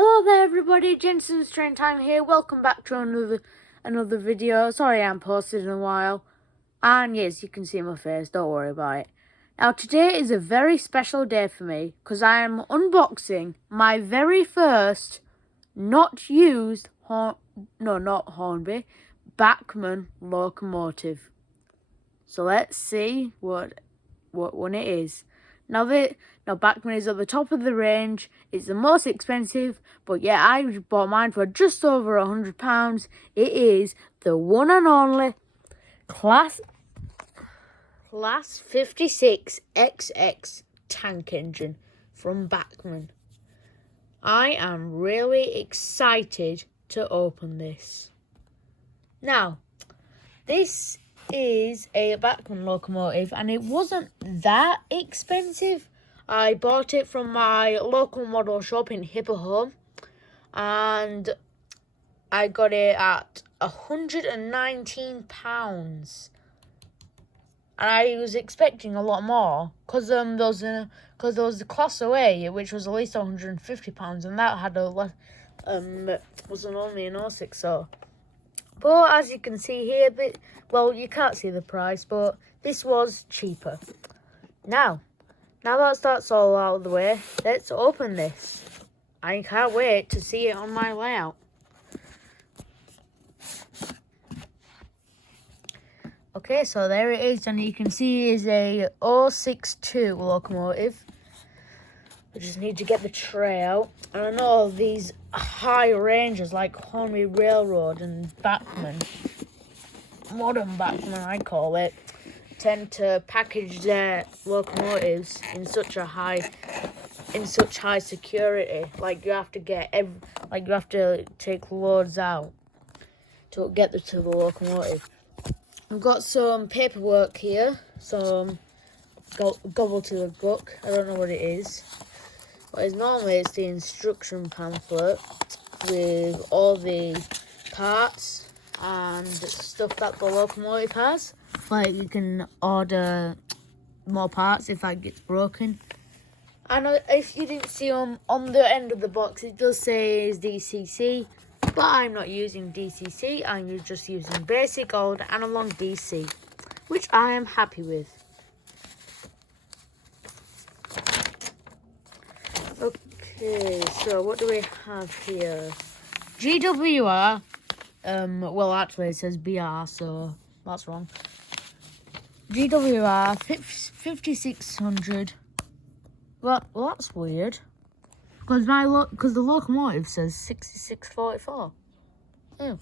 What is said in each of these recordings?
Hello there everybody, Jensen's Train Time here. Welcome back to another video. Sorry I haven't posted in a while. And yes, you can see my face, don't worry about it. Now today is a very special day for me because I am unboxing my very first not used Hornby Bachmann locomotive. So let's see what one it is. Now Bachmann is at the top of the range. It's the most expensive, but yeah, I bought mine for just over £100. It is the one and only Class 56 XX tank engine from Bachmann. I am really excited to open this. Now, this is a Bachmann locomotive and it wasn't that expensive. I bought it from my local model shop in Hipperholm and I got it at £119. And I was expecting a lot more because there was the Class away, which was at least £150, and that had wasn't only an 06. So, but as you can see here, you can't see the price, but this was cheaper. Now that that's all out of the way, let's open this. I can't wait to see it on my layout. Okay, so there it is, and you can see it is a 062 locomotive. I just need to get the tray out. And I know these high ranges like Hornby Railroad and Bachmann, modern Bachmann I call it, tend to package their locomotives in such high security. Like you have to take loads out to get to the locomotive. I've got some paperwork here, some gobbledygook book. I don't know what it is. But normally it's the instruction pamphlet with all the parts and stuff that the locomotive has. Like you can order more parts if that gets broken. And if you didn't see on the end of the box, it does say it's DCC. But I'm not using DCC, I'm just using basic old analog DC, which I am happy with. Okay, so what do we have here? GWR, well actually it says BR, so that's wrong. GWR 5600. Well, that's weird. Because the locomotive says 6644. Oh.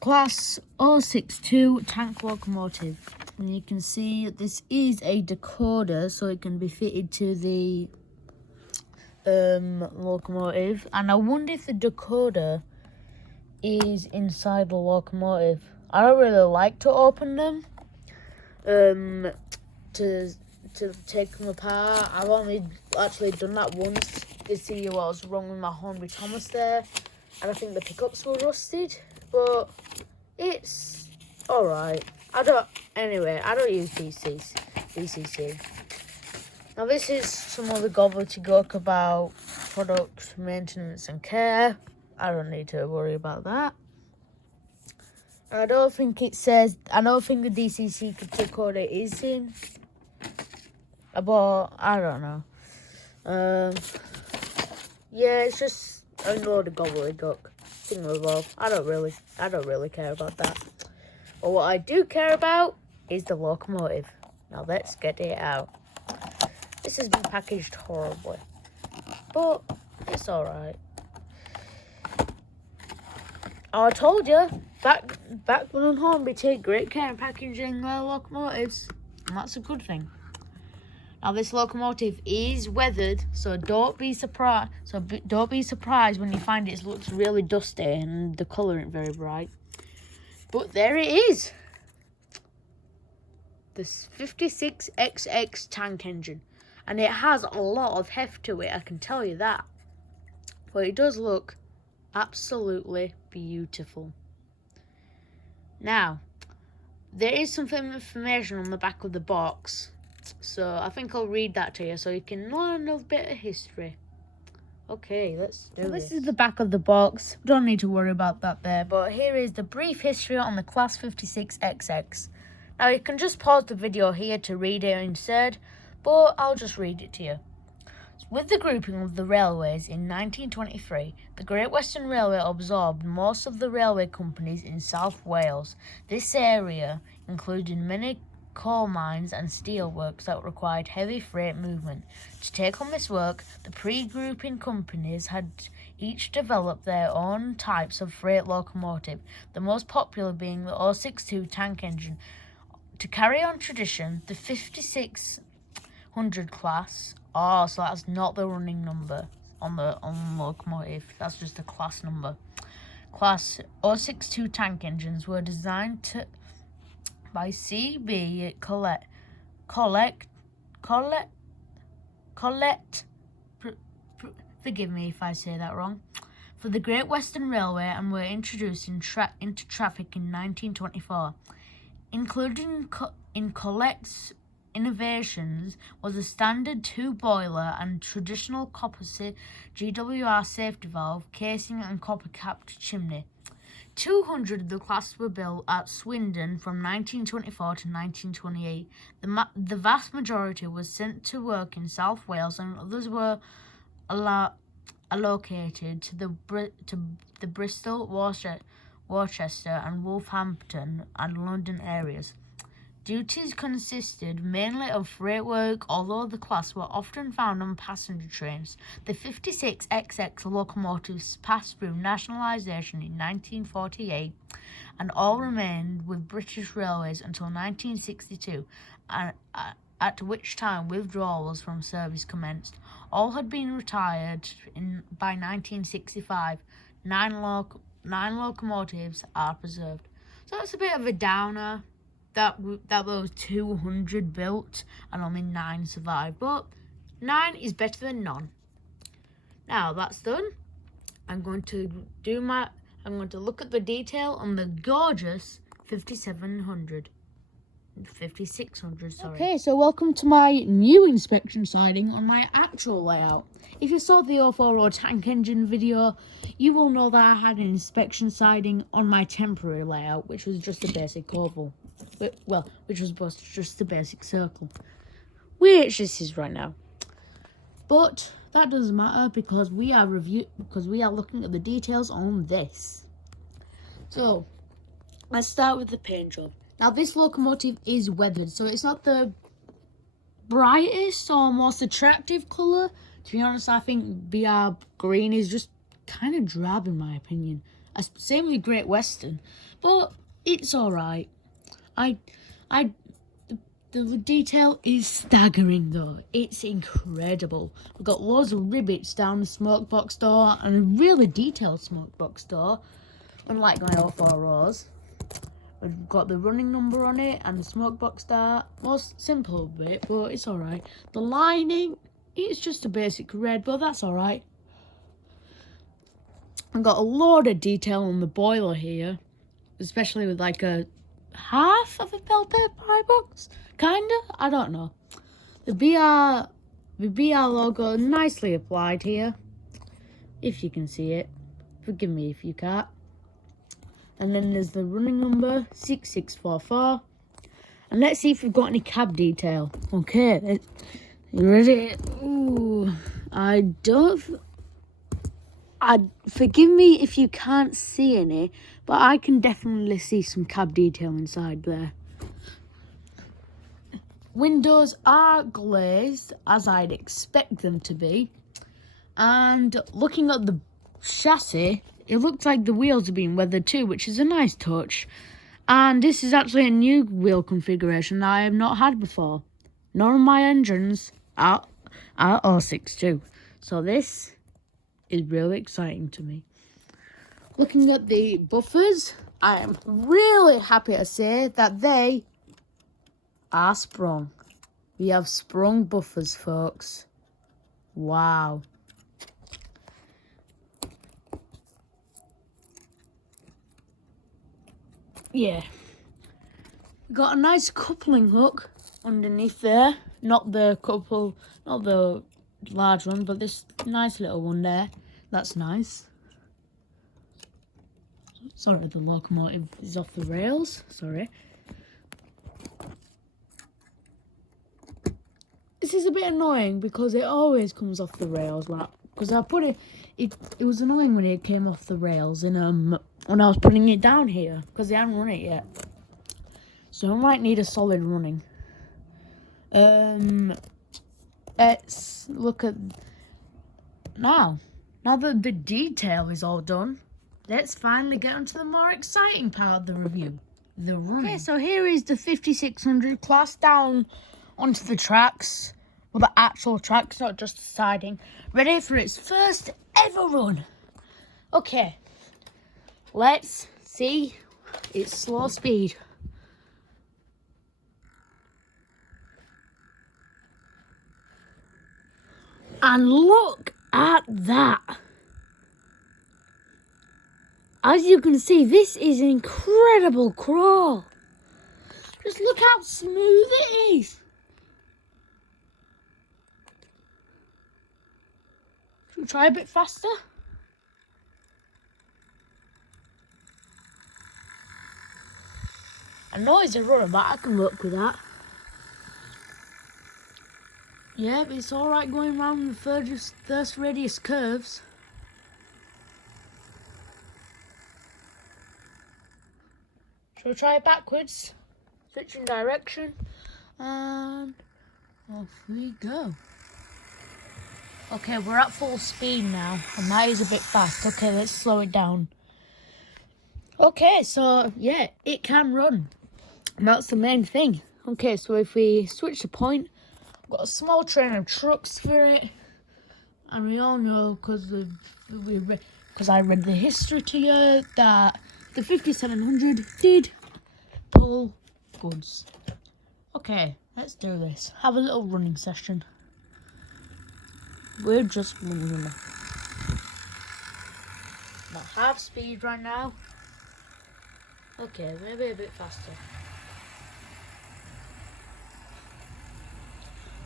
Class 062 tank locomotive. And you can see this is a decoder, so it can be fitted to the locomotive. And I wonder if the decoder is inside the locomotive. I don't really like to open them. To take them apart. I've only actually done that once to see what was wrong with my Hornby Thomas there, and I think the pickups were rusted, but it's alright. I don't use DCC. Now this is some other gobbledygook about product maintenance and care. I don't need to worry about that. I don't think the DCC decoder is in. But I don't know. Yeah, it's just a load of gobbledygook. Thingamabob. I don't really care about that. But what I do care about is the locomotive. Now let's get it out. This has been packaged horribly, but it's alright. I told you, Bachmann and Hornby take great care in packaging their locomotives, and that's a good thing. Now this locomotive is weathered, so don't be surprised. Don't be surprised when you find it looks really dusty and the colour isn't very bright. But there it is, this 56XX tank engine, and it has a lot of heft to it. I can tell you that. But it does look absolutely beautiful. Now, there is some information on the back of the box. So I think I'll read that to you so you can learn a little bit of history. Okay, let's do this. This is the back of the box. Don't need to worry about that there. But here is the brief history on the Class 56XX. Now, you can just pause the video here to read it instead, but I'll just read it to you. With the grouping of the railways in 1923, the Great Western Railway absorbed most of the railway companies in South Wales. This area included many coal mines and steel works that required heavy freight movement. To take on this work, the pre-grouping companies had each developed their own types of freight locomotive, the most popular being the 062 tank engine. To carry on tradition, the 5600 class, so that's not the running number on the locomotive, that's just a class number. Class 062 tank engines were designed by C.B. Collett, forgive me if I say that wrong, for the Great Western Railway and were introduced into traffic in 1924. Included in Collett's innovations was a standard 2-boiler and traditional copper GWR safety valve, casing and copper-capped chimney. 200 of the class were built at Swindon from 1924 to 1928. The vast majority was sent to work in South Wales, and others were allocated to the Bristol, Worcester and Wolverhampton and London areas. Duties consisted mainly of freight work, although the class were often found on passenger trains. The 56XX locomotives passed through nationalisation in 1948 and all remained with British Railways until 1962, at which time withdrawals from service commenced. All had been retired by 1965. Nine locomotives are preserved. So that's a bit of a downer. That those 200 built and only 9 survived, but 9 is better than none. Now that's done, I'm going to look at the detail on the gorgeous 5600, sorry. Okay, so welcome to my new inspection siding on my actual layout. If you saw the 040 tank engine video, you will know that I had an inspection siding on my temporary layout, which was just a basic oval. Well, which was just a basic circle, which this is right now. But that doesn't matter because we are looking at the details on this. So let's start with the paint job. Now this locomotive is weathered, so it's not the brightest or most attractive colour. To be honest, I think BR green is just kind of drab in my opinion. Same with Great Western, but it's alright. The detail is staggering though. It's incredible. We've got loads of rivets down the smoke box door and a really detailed smoke box door, unlike my 040s. We've got the running number on it and the smoke box door. Most simple bit, but it's alright. The lining, it's just a basic red, but that's alright. I've got a load of detail on the boiler here, especially with like a half of a bell pie box, kinda. I don't know. The BR logo nicely applied here, if you can see it. Forgive me if you can't. And then there's the running number 6644. And let's see if we've got any cab detail. Okay, you ready? Ooh, forgive me if you can't see any, but I can definitely see some cab detail inside there. Windows are glazed, as I'd expect them to be. And looking at the chassis, it looks like the wheels are being weathered too, which is a nice touch. And this is actually a new wheel configuration that I have not had before. None of my engines are 062. So this is really exciting to me. Looking at the buffers, I am really happy to say that they are sprung. We have sprung buffers, folks. Wow. Yeah. Got a nice coupling hook underneath there. Not the large one, but this nice little one there. That's nice. Sorry, the locomotive is off the rails. Sorry. This is a bit annoying because it always comes off the rails because I put it. It was annoying when it came off the rails and when I was putting it down here because they hadn't run it yet. So I might need a solid running. Let's look at now. Now that the detail is all done, let's finally get onto the more exciting part of the review, the running. Okay, so here is the 5600 class down onto the tracks, well, the actual tracks, not just the siding, ready for its first ever run. Okay, let's see its slow speed. And look at that. As you can see, this is an incredible crawl. Just look how smooth it is. Should we try a bit faster? I know it's a runner, but I can work with that. Yeah, but it's alright going around the first radius curves. Shall we try it backwards? Switching direction. And off we go. Okay, we're at full speed now. And that is a bit fast. Okay, let's slow it down. Okay, so yeah, it can run. And that's the main thing. Okay, so if we switch the point, got a small train of trucks for it, and we all know because I read the history to you that the 5700 did pull goods. Okay, let's do this. Have a little running session. We're just running. Not half speed right now. Okay, maybe a bit faster.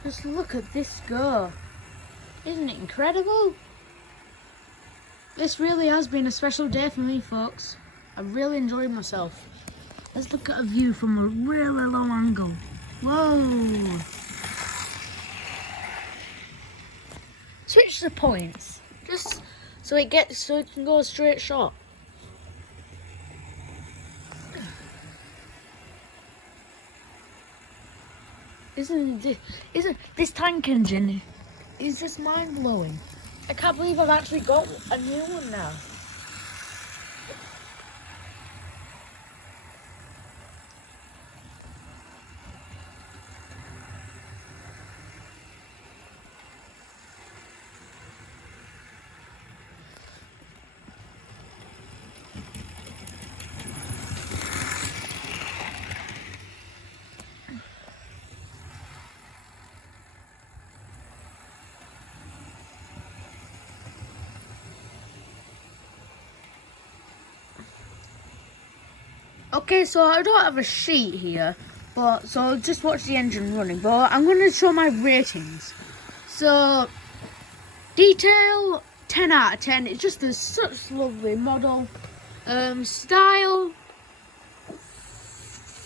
Just look at this go. Isn't it incredible? This really has been a special day for me, folks. I really enjoyed myself. Let's look at a view from a really low angle. Whoa! Switch the points. Just so it can go a straight shot. Isn't this tank engine is just mind-blowing. I can't believe I've actually got a new one now. Okay, so I don't have a sheet here, but so just watch the engine running. But I'm going to show my ratings. So, detail 10 out of 10. It's just such lovely model. Style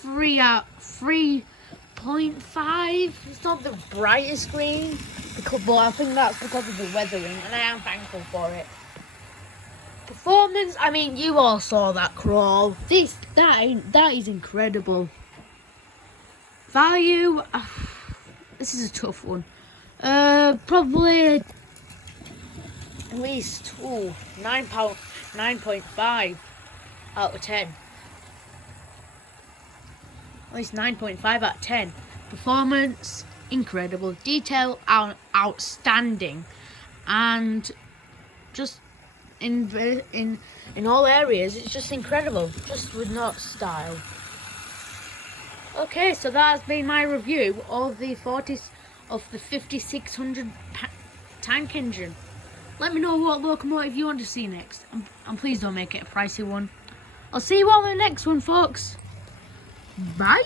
3.5. It's not the brightest green, but I think that's because of the weathering, and I am thankful for it. Performance, I mean, you all saw that crawl. That is incredible. Value, this is a tough one. Probably at least 9.5 out of 10. At least 9.5 out of 10. Performance, incredible. Detail, outstanding, and just in all areas, it's just incredible, just with no style. Okay, so that has been my review of the 5600 tank engine. Let me know what locomotive you want to see next, and please don't make it a pricey one. I'll see you all in the next one, folks. Bye.